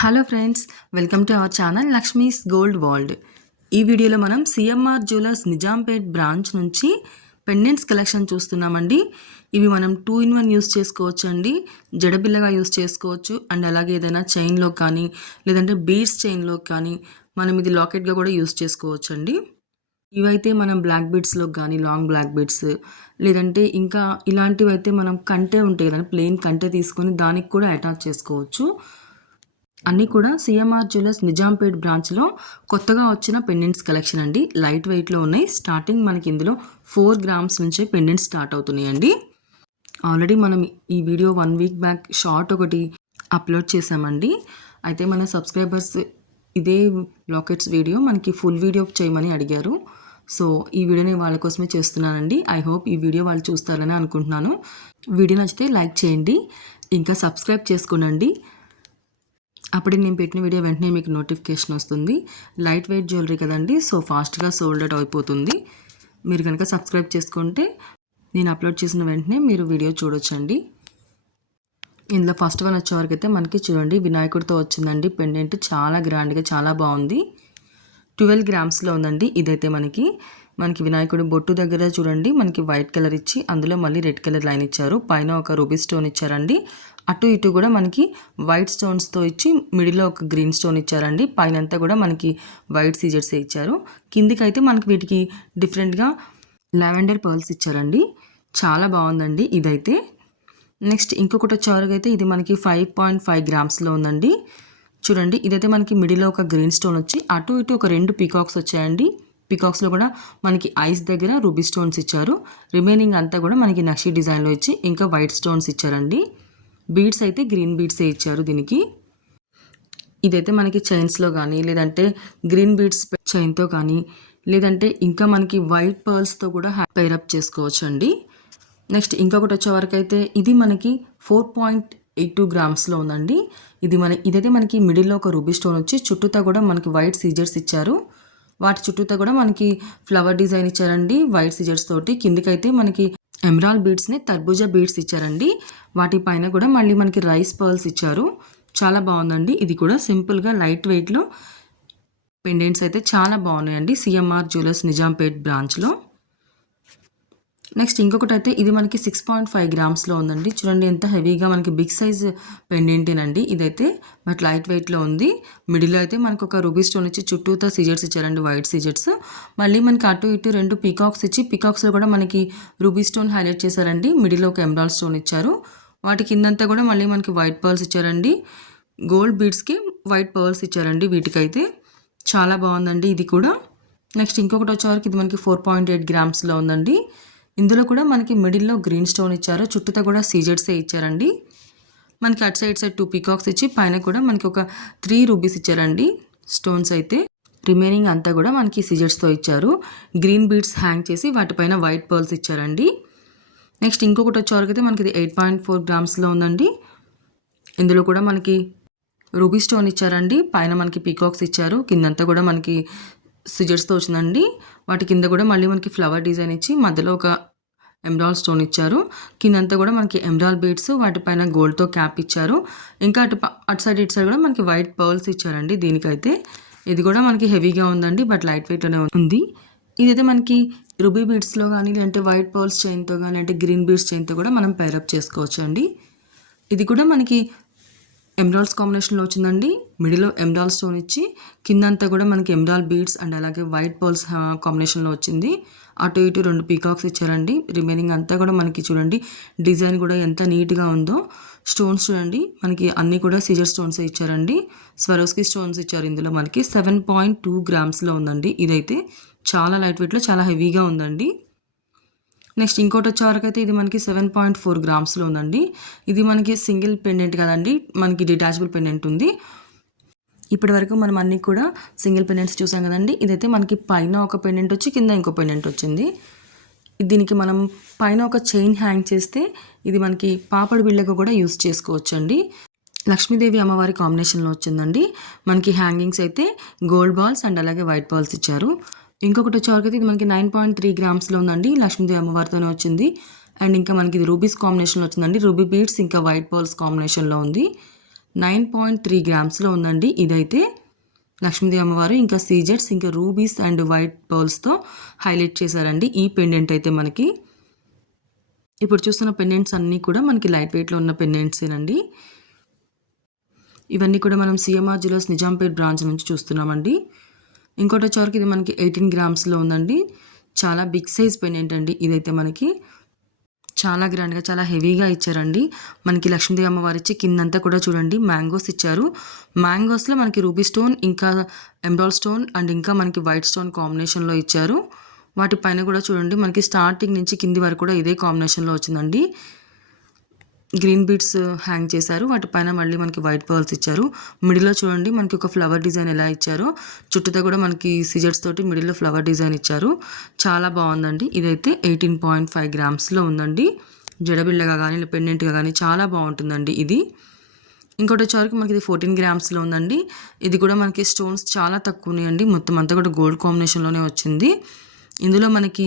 Hello friends, welcome to our channel Lakshmi's gold world. ఈ వీడియోలో మనం సిఎంఆర్ జ్యువెలర్స్ నిజాంపేట్ బ్రాంచ్ నుంచి పెండెంట్స్ కలెక్షన్ చూస్తున్నామండి. ఇవి మనం 2-in-1 యూస్ చేసుకోవచ్చు అండి. జడబిల్లగా యూస్ చేసుకోవచ్చు అండ్ అలాగే ఏదైనా చైన్లో కానీ లేదంటే బీడ్స్ చైన్లో కానీ మనం ఇది లాకెట్గా కూడా యూస్ చేసుకోవచ్చు అండి. ఇవైతే మనం బ్లాక్ బీడ్స్లో కానీ లాంగ్ బ్లాక్ బీడ్స్ లేదంటే ఇంకా ఇలాంటివైతే మనం కంటే ఉంటాయి కదండి, ప్లెయిన్ కంటే తీసుకొని దానికి కూడా అటాచ్ చేసుకోవచ్చు. అన్నీ కూడా సిఎంఆర్ జ్యువెలర్స్ నిజాంపేట్ బ్రాంచ్లో కొత్తగా వచ్చిన పెండెంట్స్ కలెక్షన్ అండి. లైట్ వెయిట్లో ఉన్నాయి. స్టార్టింగ్ మనకి ఇందులో 4 గ్రామ్స్ నుంచే పెండెంట్స్ స్టార్ట్ అవుతున్నాయండి. ఆల్రెడీ మనం ఈ వీడియో 1 వీక్ బ్యాక్ షార్ట్ ఒకటి అప్లోడ్ చేసామండి. అయితే మన సబ్స్క్రైబర్స్ ఇదే లాకెట్స్ వీడియో మనకి ఫుల్ వీడియో చేయమని అడిగారు. సో ఈ వీడియోని వాళ్ళ కోసమే చేస్తున్నానండి. ఐ హోప్ ఈ వీడియో వాళ్ళు చూస్తారని అనుకుంటున్నాను. వీడియో నచ్చితే లైక్ చేయండి, ఇంకా సబ్స్క్రైబ్ చేసుకోనండి. అప్పుడే నేను పెట్టిన వీడియో వెంటనే మీకు నోటిఫికేషన్ వస్తుంది. లైట్ వెయిట్ జ్యువెలరీ కదండి, సో ఫాస్ట్గా సోల్డ్ అవుట్ అయిపోతుంది. మీరు కనుక సబ్స్క్రైబ్ చేసుకుంటే నేను అప్లోడ్ చేసిన వెంటనే మీరు వీడియో చూడొచ్చండి. ఇందులో ఫస్ట్ వన్ వచ్చేవరకు అయితే మనకి చూడండి వినాయకుడితో వచ్చిందండి పెండెంట్. చాలా గ్రాండ్గా చాలా బాగుంది. 12 గ్రామ్స్లో ఉందండి. ఇదైతే మనకి వినాయకుడు బొట్టు దగ్గర చూడండి మనకి వైట్ కలర్ ఇచ్చి అందులో మళ్ళీ రెడ్ కలర్ లైన్ ఇచ్చారు. పైన ఒక రూబీ స్టోన్ ఇచ్చారండి. అటు ఇటు కూడా మనకి వైట్ స్టోన్స్తో ఇచ్చి మిడిల్లో ఒక గ్రీన్ స్టోన్ ఇచ్చారండి. పైన అంతా కూడా మనకి వైట్ సీజర్స్ ఇచ్చారు. కిందికైతే మనకి వీటికి డిఫరెంట్గా లావెండర్ పర్ల్స్ ఇచ్చారండి. చాలా బాగుందండి ఇదైతే. నెక్స్ట్ ఇంకొకటి వచ్చేవరకు అయితే ఇది మనకి 5.5 గ్రామ్స్లో ఉందండి. చూడండి ఇదైతే మనకి మిడిల్లో ఒక గ్రీన్ స్టోన్ వచ్చి అటు ఇటు ఒక 2 పీకాక్స్ వచ్చాయండి. పీకాక్స్లో కూడా మనకి ఐస్ దగ్గర రూబీ స్టోన్స్ ఇచ్చారు. రిమైనింగ్ అంతా కూడా మనకి నక్షి డిజైన్లో ఇచ్చి ఇంకా వైట్ స్టోన్స్ ఇచ్చారండి. బీడ్స్ అయితే గ్రీన్ బీడ్సే ఇచ్చారు దీనికి. ఇదైతే మనకి చైన్స్లో కానీ లేదంటే గ్రీన్ బీడ్స్ చైన్తో కానీ లేదంటే ఇంకా మనకి వైట్ పర్ల్స్తో కూడా పైరప్ చేసుకోవచ్చు అండి. నెక్స్ట్ ఇంకొకటి వచ్చేవరకు అయితే ఇది మనకి 4.82 గ్రామ్స్లో ఉందండి. ఇదైతే మనకి మిడిల్లో ఒక రూబీ స్టోన్ వచ్చి చుట్టూతా కూడా మనకి వైట్ సీజర్స్ ఇచ్చారు. వాటి చుట్టూతా కూడా మనకి ఫ్లవర్ డిజైన్ ఇచ్చారండి వైట్ సీజర్స్ తోటి. కిందికైతే మనకి ఎమరాల్డ్ బీడ్స్ని తర్బూజా బీడ్స్ ఇచ్చారండి. వాటి పైన కూడా మళ్ళీ మనకి రైస్ పర్ల్స్ ఇచ్చారు. చాలా బాగుందండి. ఇది కూడా సింపుల్గా లైట్ వెయిట్లో పెండెంట్స్ అయితే చాలా బాగున్నాయండి సిఎంఆర్ జ్యువెలర్స్ నిజాంపేట్ బ్రాంచ్లో. నెక్స్ట్ ఇంకొకటి అయితే ఇది మనకి 6.5 గ్రామ్స్లో ఉందండి. చూడండి ఎంత హెవీగా మనకి బిగ్ సైజ్ పెండెంటేనండి ఇదైతే, బట్ లైట్ వెయిట్లో ఉంది. మిడిల్లో అయితే మనకు ఒక రూబీ స్టోన్ ఇచ్చి చుట్టూతో సీజర్స్ ఇచ్చారండి వైట్ సీజర్స్. మళ్ళీ మనకి అటు ఇటు 2 పీకాక్స్ ఇచ్చి పీకాక్స్లో కూడా మనకి రూబీ స్టోన్ హైలైట్ చేశారండి. మిడిల్లో ఒక ఎమరాల్డ్ స్టోన్ ఇచ్చారు. వాటి కిందంతా కూడా మళ్ళీ మనకి వైట్ పర్ల్స్ ఇచ్చారండి. గోల్డ్ బీడ్స్కి వైట్ పర్ల్స్ ఇచ్చారండి వీటికైతే. చాలా బాగుందండి ఇది కూడా. నెక్స్ట్ ఇంకొకటి వచ్చేవరకు ఇది మనకి 4.8 గ్రామ్స్లో ఉందండి. ఇందులో కూడా మనకి మిడిల్లో గ్రీన్ స్టోన్ ఇచ్చారు. చుట్టూతో కూడా సీజర్సే ఇచ్చారండి. మనకి అటు సైడ్ 2 పీకాక్స్ ఇచ్చి పైన కూడా మనకి ఒక 3 రూబీస్ ఇచ్చారండి స్టోన్స్ అయితే. రిమైనింగ్ అంతా కూడా మనకి సీజర్స్తో ఇచ్చారు. గ్రీన్ బీడ్స్ హ్యాంగ్ చేసి వాటిపైన వైట్ పర్ల్స్ ఇచ్చారండి. నెక్స్ట్ ఇంకొకటి వచ్చేవరకు అయితే మనకి ఇది 8.4 గ్రామ్స్లో ఉందండి. ఇందులో కూడా మనకి రూబీ స్టోన్ ఇచ్చారండి. పైన మనకి పీకాక్స్ ఇచ్చారు. కిందంతా కూడా మనకి సిజర్స్తో వచ్చిందండి. వాటి కింద కూడా మళ్ళీ మనకి ఫ్లవర్ డిజైన్ ఇచ్చి మధ్యలో ఒక ఎమరాల్డ్ స్టోన్ ఇచ్చారు. కిందంతా కూడా మనకి ఎమరాల్డ్ బీడ్స్ వాటిపైన గోల్డ్తో క్యాప్ ఇచ్చారు. ఇంకా అటు సైడ్ ఇటు సైడ్ కూడా మనకి వైట్ పర్ల్స్ ఇచ్చారండి దీనికైతే. ఇది కూడా మనకి హెవీగా ఉందండి, బట్ లైట్ వెయిట్లోనే ఉంది. ఇదైతే మనకి రూబీ బీడ్స్లో కానీ లేదంటే వైట్ పర్ల్స్ చైన్తో కానీ అంటే గ్రీన్ బీడ్స్ చైన్తో కూడా మనం పేరప్ చేసుకోవచ్చు అండి. ఇది కూడా మనకి ఎమరాల్డ్స్ కాంబినేషన్లో వచ్చిందండి. మిడిల్లో ఎమరాల్డ్ స్టోన్ ఇచ్చి కిందంతా కూడా మనకి ఎమరాల్డ్ బీడ్స్ అండ్ అలాగే వైట్ పర్ల్స్ కాంబినేషన్లో వచ్చింది. అటు ఇటు 2 పీకాక్స్ ఇచ్చారండి. రిమైనింగ్ అంతా కూడా మనకి చూడండి డిజైన్ కూడా ఎంత నీట్గా ఉందో. స్టోన్స్ చూడండి మనకి అన్నీ కూడా సీజర్ స్టోన్స్ ఇచ్చారండి. స్వరోస్కి స్టోన్స్ ఇచ్చారు. ఇందులో మనకి 7.2 గ్రామ్స్లో ఉందండి. ఇదైతే చాలా లైట్ వెయిట్లో చాలా హెవీగా ఉందండి. నెక్స్ట్ ఇంకోటి వచ్చేవరకు అయితే ఇది మనకి 7.4 గ్రామ్స్లో ఉందండి. ఇది మనకి సింగిల్ పెండెంట్ కదండి, మనకి డిటాచబుల్ పెండెంట్ ఉంది. ఇప్పటి వరకు మనం అన్నీ కూడా సింగిల్ పెండెంట్స్ చూసాం కదండి. ఇదైతే మనకి పైన ఒక పెండెంట్ వచ్చి కింద ఇంకో పెండెంట్ వచ్చింది. దీనికి మనం పైన ఒక చైన్ హ్యాంగ్ చేస్తే ఇది మనకి పాపడి బిళ్ళకు కూడా యూస్ చేసుకోవచ్చు అండి. లక్ష్మీదేవి అమ్మవారి కాంబినేషన్లో వచ్చిందండి. మనకి హ్యాంగింగ్స్ అయితే గోల్డ్ బాల్స్ అండ్ అలాగే వైట్ బాల్స్ ఇచ్చారు. ఇంకొకటి వచ్చేవరకు అయితే ఇది మనకి 9.3 గ్రామ్స్లో ఉందండి. లక్ష్మీదేవి అమ్మవారితోనే వచ్చింది. అండ్ ఇంకా మనకి ఇది రూబీస్ కాంబినేషన్లో వచ్చిందండి. రూబీ బీడ్స్ ఇంకా వైట్ పర్ల్స్ కాంబినేషన్లో ఉంది. 9.3 గ్రామ్స్లో ఉందండి. ఇదైతే లక్ష్మీదేవి అమ్మవారు ఇంకా సీజెట్స్ ఇంకా రూబీస్ అండ్ వైట్ పర్ల్స్తో హైలైట్ చేశారండి ఈ పెండెంట్ అయితే మనకి. ఇప్పుడు చూస్తున్న పెండెంట్స్ అన్నీ కూడా మనకి లైట్ వెయిట్లో ఉన్న పెండెంట్సేనండి. ఇవన్నీ కూడా మనం సిఎంఆర్ జ్యువెలర్స్ నిజాంపేట్ బ్రాంచ్ నుంచి చూస్తున్నామండి. ఇంకోటి వచ్చేవరకు ఇది మనకి 18 గ్రామ్స్లో ఉందండి. చాలా బిగ్ సైజ్ పెండెంట్ అండి. ఇదైతే మనకి చాలా గ్రాండ్గా చాలా హెవీగా ఇచ్చారండి. మనకి లక్ష్మీదేవి అమ్మవారు ఇచ్చి కిందంతా కూడా చూడండి మ్యాంగోస్ ఇచ్చారు. మ్యాంగోస్లో మనకి రూబీ స్టోన్ ఇంకా ఎమరాల్డ్ స్టోన్ అండ్ ఇంకా మనకి వైట్ స్టోన్ కాంబినేషన్లో ఇచ్చారు. వాటి పైన కూడా చూడండి మనకి స్టార్టింగ్ నుంచి కింది వరకు కూడా ఇదే కాంబినేషన్లో వచ్చిందండి. గ్రీన్ బీడ్స్ హ్యాంగ్ చేశారు. వాటిపైన మళ్ళీ మనకి వైట్ పర్ల్స్ ఇచ్చారు. మిడిల్లో చూడండి మనకి ఒక ఫ్లవర్ డిజైన్ ఎలా ఇచ్చారో, చుట్టూతో కూడా మనకి సిజర్స్ తోటి మిడిల్లో ఫ్లవర్ డిజైన్ ఇచ్చారు. చాలా బాగుందండి. ఇదైతే 18.5 గ్రామ్స్లో ఉందండి. జడబిళ్ళగా కానీ పెండెంట్గా కానీ చాలా బాగుంటుందండి ఇది. ఇంకోటి వచ్చేవరకు మనకి ఇది 14 గ్రామ్స్లో ఉందండి. ఇది కూడా మనకి స్టోన్స్ చాలా తక్కువ ఉన్నాయండి. మొత్తం అంతా కూడా గోల్డ్ కాంబినేషన్లోనే వచ్చింది. ఇందులో మనకి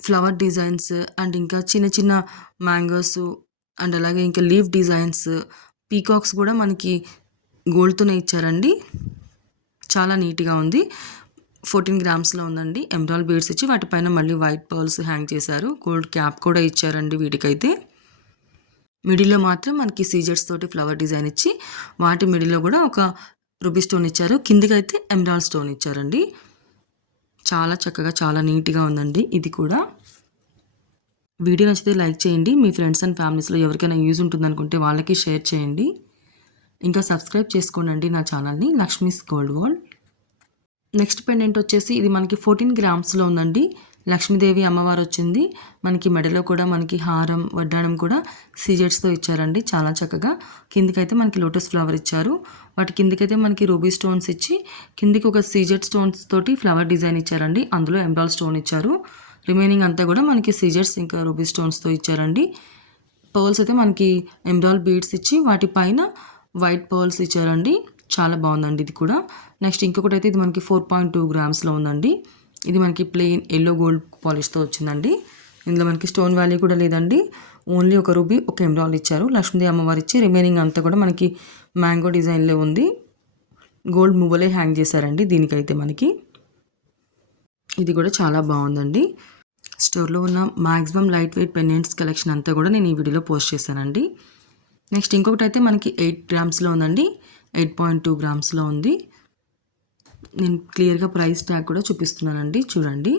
ఫ్లవర్ డిజైన్స్ అండ్ ఇంకా చిన్న చిన్న మ్యాంగోస్ అండ్ అలాగే ఇంకా లీఫ్ డిజైన్స్, పీకాక్స్ కూడా మనకి గోల్డ్తోనే ఇచ్చారండి. చాలా నీట్గా ఉంది. 14 గ్రామ్స్లో ఉందండి. ఎమరాల్డ్ బీడ్స్ ఇచ్చి వాటిపైన మళ్ళీ వైట్ పర్ల్స్ హ్యాంగ్ చేశారు. గోల్డ్ క్యాప్ కూడా ఇచ్చారండి వీటికైతే. మిడిల్లో మాత్రం మనకి సీజెట్స్ తోటి ఫ్లవర్ డిజైన్ ఇచ్చి వాటి మిడిల్లో కూడా ఒక రూబీ స్టోన్ ఇచ్చారు. కిందికైతే ఎమరాల్డ్ స్టోన్ ఇచ్చారండి. చాలా చక్కగా చాలా నీట్గా ఉందండి ఇది కూడా. వీడియో నచ్చితే లైక్ చేయండి. మీ ఫ్రెండ్స్ అండ్ ఫ్యామిలీస్లో ఎవరికైనా యూజ్ ఉంటుందనుకుంటే వాళ్ళకి షేర్ చేయండి. ఇంకా సబ్స్క్రైబ్ చేసుకోండి నా ఛానల్ని Lakshmi's gold world. Next pendant వచ్చేసి ఇది మనకి 14 గ్రామ్స్లో ఉందండి. లక్ష్మీదేవి అమ్మవారు వచ్చింది. మనకి మెడలో కూడా మనకి హారం వడ్డాణం కూడా సీజెట్స్తో ఇచ్చారండి చాలా చక్కగా. కిందికైతే మనకి లోటస్ ఫ్లవర్ ఇచ్చారు. వాటి కిందికైతే మనకి రూబీ స్టోన్స్ ఇచ్చి కిందికి ఒక సీజెట్ స్టోన్స్ తోటి ఫ్లవర్ డిజైన్ ఇచ్చారండి. అందులో ఎమరాల్డ్ స్టోన్ ఇచ్చారు. రిమైనింగ్ అంతా కూడా మనకి సీజెట్స్ ఇంకా రూబీ స్టోన్స్తో ఇచ్చారండి. పర్ల్స్ అయితే మనకి ఎమరాల్డ్ బీడ్స్ ఇచ్చి వాటిపైన వైట్ పర్ల్స్ ఇచ్చారండి. చాలా బాగుందండి ఇది కూడా. నెక్స్ట్ ఇంకొకటి అయితే ఇది మనకి 4.2 గ్రామ్స్లో ఉందండి. ఇది మనకి ప్లెయిన్ ఎల్లో గోల్డ్ పాలిష్తో వచ్చిందండి. ఇందులో మనకి స్టోన్ వాల్యూ కూడా లేదండి. ఓన్లీ ఒక రూబీ ఒక ఎమరాల్డ్ ఇచ్చారు. లక్ష్మీదేవి అమ్మవారు ఇచ్చి రిమైనింగ్ అంతా కూడా మనకి మ్యాంగో డిజైన్లో ఉంది. గోల్డ్ మువ్వలే హ్యాంగ్ చేశారండి దీనికైతే మనకి. ఇది కూడా చాలా బాగుందండి. స్టోర్లో ఉన్న maximum light weight pendants collection అంతా కూడా నేను ఈ వీడియోలో పోస్ట్ చేశానండి. నెక్స్ట్ ఇంకొకటి అయితే మనకి 8 గ్రామ్స్లో ఉందండి. 8.2 గ్రామ్స్లో ఉంది. నేను క్లియర్గా ప్రైస్ ట్యాగ్ కూడా చూపిస్తున్నానండి చూడండి.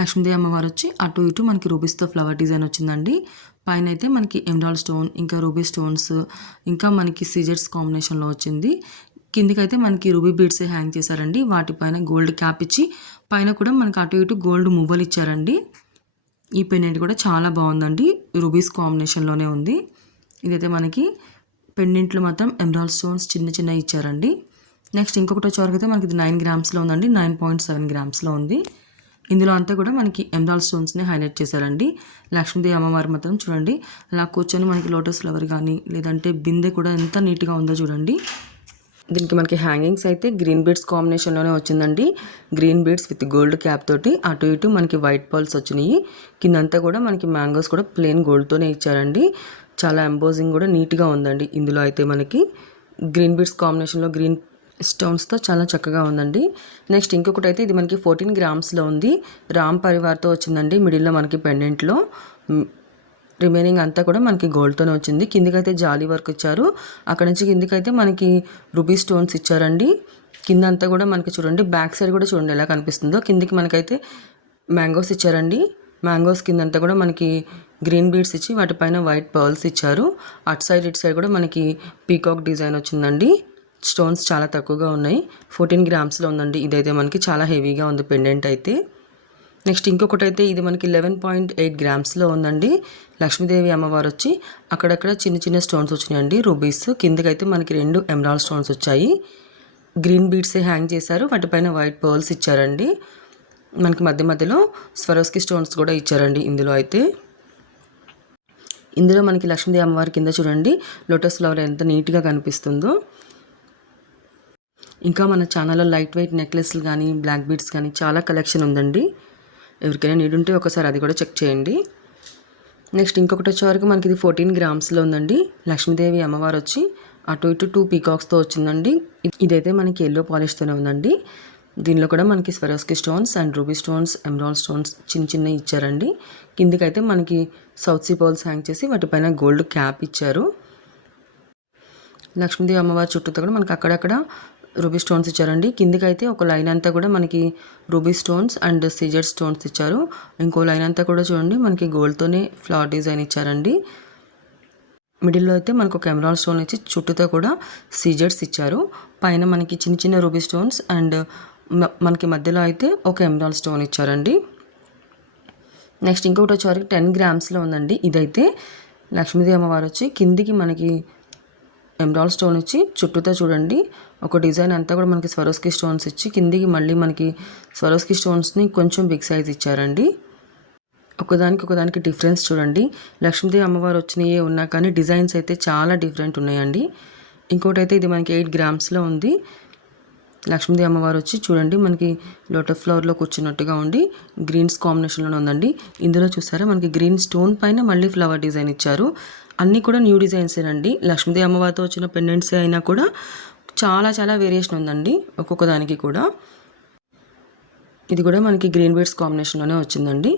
లక్ష్మీదేవి అమ్మవారు వచ్చి అటు ఇటు మనకి రూబీస్తో ఫ్లవర్ డిజైన్ వచ్చిందండి. పైన అయితే మనకి ఎమరాల్డ్ స్టోన్ ఇంకా రూబీ స్టోన్స్ ఇంకా మనకి సీజెట్స్ కాంబినేషన్లో వచ్చింది. కిందికైతే మనకి రూబీ బీడ్స్ హ్యాంగ్ చేశారండి. వాటిపైన గోల్డ్ క్యాప్ ఇచ్చి పైన కూడా మనకి అటు ఇటు గోల్డ్ మువ్వలు ఇచ్చారండి. ఈ పెండెంట్ కూడా చాలా బాగుందండి. రూబీస్ కాంబినేషన్లోనే ఉంది. ఇదైతే మనకి పెండెంట్లు మాత్రం ఎమరాల్డ్ స్టోన్స్ చిన్న చిన్న ఇచ్చారండి. నెక్స్ట్ ఇంకొకటి వచ్చేవరకు అయితే మనకి ఇది 9 గ్రామ్స్లో ఉందండి. 9.7 గ్రామ్స్లో ఉంది. ఇందులో అంతా కూడా మనకి ఎమరాల్డ్ స్టోన్స్ని హైలైట్ చేశారండి. లక్ష్మీదేవి అమ్మవారు మాత్రం చూడండి అలా కూర్చొని మనకి లోటస్ ఫ్లవర్ కానీ లేదంటే బిందె కూడా ఎంత నీట్గా ఉందో చూడండి. దీనికి మనకి హ్యాంగింగ్స్ అయితే గ్రీన్ బీడ్స్ కాంబినేషన్లోనే వచ్చిందండి. Green beads with gold cap తోటి అటు ఇటు మనకి వైట్ పర్ల్స్ వచ్చినాయి. కిందంతా కూడా మనకి మ్యాంగోస్ కూడా ప్లెయిన్ గోల్డ్తోనే ఇచ్చారండి. చాలా ఎంబోజింగ్ కూడా నీట్గా ఉందండి. ఇందులో అయితే మనకి గ్రీన్ బీడ్స్ కాంబినేషన్లో గ్రీన్ స్టోన్స్తో చాలా చక్కగా ఉందండి. నెక్స్ట్ ఇంకొకటి అయితే ఇది మనకి 14 గ్రామ్స్లో ఉంది. రామ్ పరివార్తో వచ్చిందండి. మిడిల్లో మనకి పెండెంట్లో రిమైనింగ్ అంతా కూడా మనకి గోల్డ్తోనే వచ్చింది. కిందికైతే జాలీ వర్క్ ఇచ్చారు. అక్కడ నుంచి కిందికైతే మనకి రూబీ స్టోన్స్ ఇచ్చారండి. కింద అంతా కూడా మనకి చూడండి బ్యాక్ సైడ్ కూడా చూడండి ఎలా కనిపిస్తుందో. కిందికి మనకైతే మ్యాంగోస్ ఇచ్చారండి. మ్యాంగోస్ కిందంతా కూడా మనకి గ్రీన్ బీడ్స్ ఇచ్చి వాటిపైన వైట్ పర్ల్స్ ఇచ్చారు. అటు సైడ్ ఇటు సైడ్ కూడా మనకి పీకాక్ డిజైన్ వచ్చిందండి. స్టోన్స్ చాలా తక్కువగా ఉన్నాయి. 14 గ్రామ్స్లో ఉందండి. ఇదైతే మనకి చాలా హెవీగా ఉంది పెండెంట్ అయితే. నెక్స్ట్ ఇంకొకటి అయితే ఇది మనకి 11.8 గ్రామ్స్లో ఉందండి. లక్ష్మీదేవి అమ్మవారు వచ్చి అక్కడక్కడ చిన్న చిన్న స్టోన్స్ వచ్చినాయండి రూబీస్. కిందకైతే మనకి 2 ఎమరాల్డ్ స్టోన్స్ వచ్చాయి. గ్రీన్ బీడ్సే హ్యాంగ్ చేశారు. వాటిపైన వైట్ పర్ల్స్ ఇచ్చారండి. మనకి మధ్య మధ్యలో స్వరోస్కి స్టోన్స్ కూడా ఇచ్చారండి. ఇందులో మనకి లక్ష్మీదేవి అమ్మవారి కింద చూడండి లోటస్ ఫ్లవర్ ఎంత నీట్గా కనిపిస్తుందో. ఇంకా మన ఛానల్లో లైట్ వెయిట్ నెక్లెస్లు కానీ బ్లాక్ బీడ్స్ కానీ చాలా కలెక్షన్ ఉందండి. ఎవరికైనా నీడ్ ఉంటే ఒకసారి అది కూడా చెక్ చేయండి. నెక్స్ట్ ఇంకొకటి వచ్చేవరకు మనకి ఇది 14 గ్రామ్స్లో ఉందండి. లక్ష్మీదేవి అమ్మవారు వచ్చి అటు ఇటు 2 పీకాక్స్తో వచ్చిందండి. ఇదైతే మనకి ఎల్లో పాలిష్తోనే ఉందండి. దీనిలో కూడా మనకి Swarovski stones and ruby stones, emerald stones చిన్నవి ఇచ్చారండి. కిందికైతే మనకి సౌత్ సీ పర్ల్స్ హ్యాంగ్ చేసి వాటిపైన గోల్డ్ క్యాప్ ఇచ్చారు. లక్ష్మీదేవి అమ్మవారి చుట్టూతో కూడా మనకి అక్కడక్కడ రూబీ స్టోన్స్ ఇచ్చారండి. కిందికైతే ఒక లైన్ అంతా కూడా మనకి ruby stones and CZ stones ఇచ్చారు. ఇంకో లైన్ అంతా కూడా చూడండి మనకి గోల్డ్తోనే ఫ్లవర్ డిజైన్ ఇచ్చారండి. మిడిల్లో అయితే మనకు ఒక ఎమరాల్డ్ స్టోన్ ఇచ్చి చుట్టూతో కూడా సీజెడ్స్ ఇచ్చారు. పైన మనకి చిన్న చిన్న రూబీ స్టోన్స్ అండ్ మనకి మధ్యలో అయితే ఒక ఎమరాల్డ్ స్టోన్ ఇచ్చారండి. నెక్స్ట్ ఇంకొకటి వచ్చేవరకు 10 గ్రామ్స్లో ఉందండి. ఇదైతే లక్ష్మీదేవి అమ్మవారు వచ్చి కిందికి మనకి ఎమరాల్డ్ స్టోన్ ఇచ్చి చుట్టూతో చూడండి ఒక డిజైన్ అంతా కూడా మనకి స్వరోస్కి స్టోన్స్ ఇచ్చి కిందికి మళ్ళీ మనకి స్వరోస్కి స్టోన్స్ని కొంచెం బిగ్ సైజ్ ఇచ్చారండి. ఒకదానికి డిఫరెన్స్ చూడండి. లక్ష్మీదేవి అమ్మవారు వచ్చినవి ఉన్నా కానీ డిజైన్స్ అయితే చాలా డిఫరెంట్ ఉన్నాయండి. ఇంకోటి అయితే ఇది మనకి 8 గ్రామ్స్లో ఉంది. లక్ష్మీదేవి అమ్మవారు వచ్చి చూడండి మనకి లోటస్ ఫ్లవర్లో కూర్చున్నట్టుగా ఉండి గ్రీన్స్ కాంబినేషన్లోనే ఉందండి. ఇందులో చూసారా మనకి గ్రీన్ స్టోన్ పైన మళ్ళీ ఫ్లవర్ డిజైన్ ఇచ్చారు. అన్నీ కూడా న్యూ డిజైన్సేనండి. లక్ష్మీదేవి అమ్మవారితో వచ్చిన పెండెంట్స్ అయినా కూడా చాలా చాలా వేరియేషన్ ఉందండి ఒక్కొక్క దానికి కూడా. ఇది కూడా మనకి గ్రీన్ బీడ్స్ కాంబినేషన్లోనే వచ్చిందండి.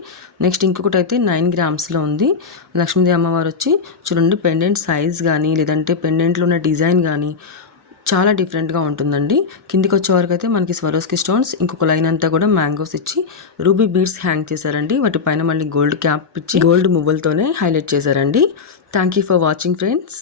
నెక్స్ట్ ఇంకొకటి అయితే 9 గ్రామ్స్లో ఉంది. లక్ష్మీదేవి అమ్మవారు వచ్చి చూడండి పెండెంట్ సైజ్ కానీ లేదంటే పెండెంట్లో ఉన్న డిజైన్ కానీ చాలా డిఫరెంట్గా ఉంటుందండి. కిందికి వచ్చే వరకు అయితే మనకి స్వరోస్కి స్టోన్స్, ఇంకొక లైన్ అంతా కూడా మ్యాంగోస్ ఇచ్చి రూబీ బీడ్స్ హ్యాంగ్ చేశారండి. వాటి పైన మళ్ళీ గోల్డ్ క్యాప్ ఇచ్చి గోల్డ్ మువ్వలతోనే హైలైట్ చేశారండి. Thank you for watching friends.